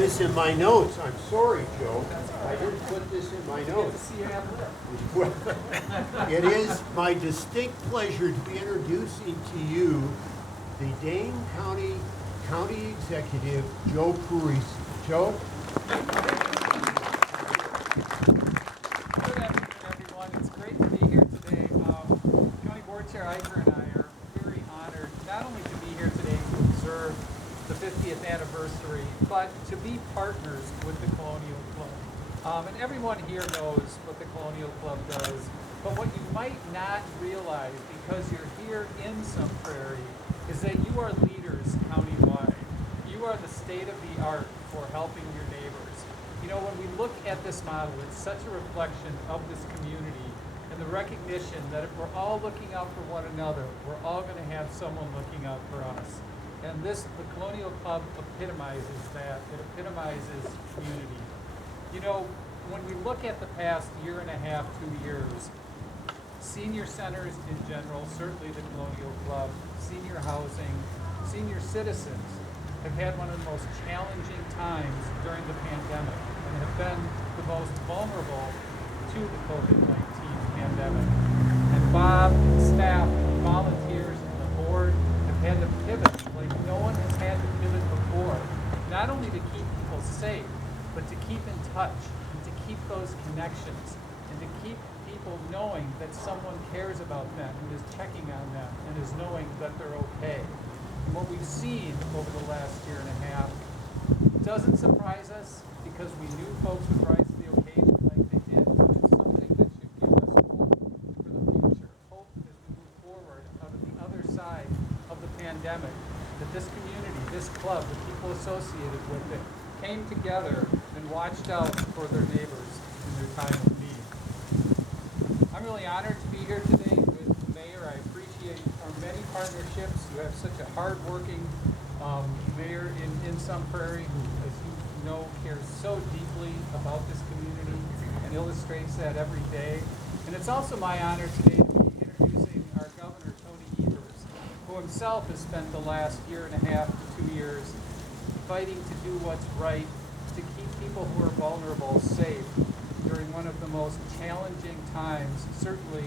this in my notes. I'm sorry, Joe. I didn't put this in my notes. Well, it is my distinct pleasure to be introducing to you the Dane County County Executive, Joe Parisi. Joe? Good afternoon, everyone. It's great to be here today. County Board Chair Eicher and I are very honored not only to be here today to observe the 50th anniversary, but to be partners with the Colonial Club. And everyone here knows what the Colonial Club does, but what you might not realize because you're here in Sun Prairie is that you are leaders countywide. You are the state of the art for helping your neighbors. You know, when we look at this model, it's such a reflection of this community and the recognition that if we're all looking out for one another, we're all going to have someone looking out for us. And the Colonial Club epitomizes that. It epitomizes community. You know, when we look at the past year and a half, 2 years, senior centers in general, certainly the Colonial Club, senior housing, senior citizens have had one of the most challenging times during the pandemic and have been the most vulnerable to the COVID-19 pandemic. And Bob, and staff, and volunteers, and the board have had to pivot like no one has had to pivot before, not only to keep people safe, but to keep in touch, and to keep those connections, and to keep people knowing that someone cares about them and is checking on them and is knowing that they're okay. And what we've seen over the last year and a half doesn't surprise us because we knew folks would rise to the occasion like they did, but it's something that should give us hope for the future, hope as we move forward out of the other side of the pandemic, that this community, this club, the people associated with it, came together and watched out for their neighbors in their time of need. I'm really honored to be here today with the mayor. I appreciate our many partnerships. You have such a hard-working mayor in Sun Prairie who, as you know, cares so deeply about this community and illustrates that every day. And it's also my honor today to be introducing our governor, Tony Evers, who himself has spent the last year and a half to 2 years fighting to do what's right, to keep people who are vulnerable safe during one of the most challenging times, certainly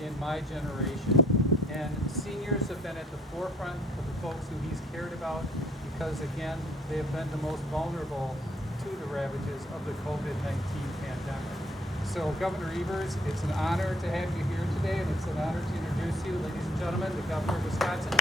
in my generation. And seniors have been at the forefront of the folks who he's cared about because, again, they have been the most vulnerable to the ravages of the COVID-19 pandemic. So, Governor Evers, it's an honor to have you here today, and it's an honor to introduce you, ladies and gentlemen, the Governor of Wisconsin.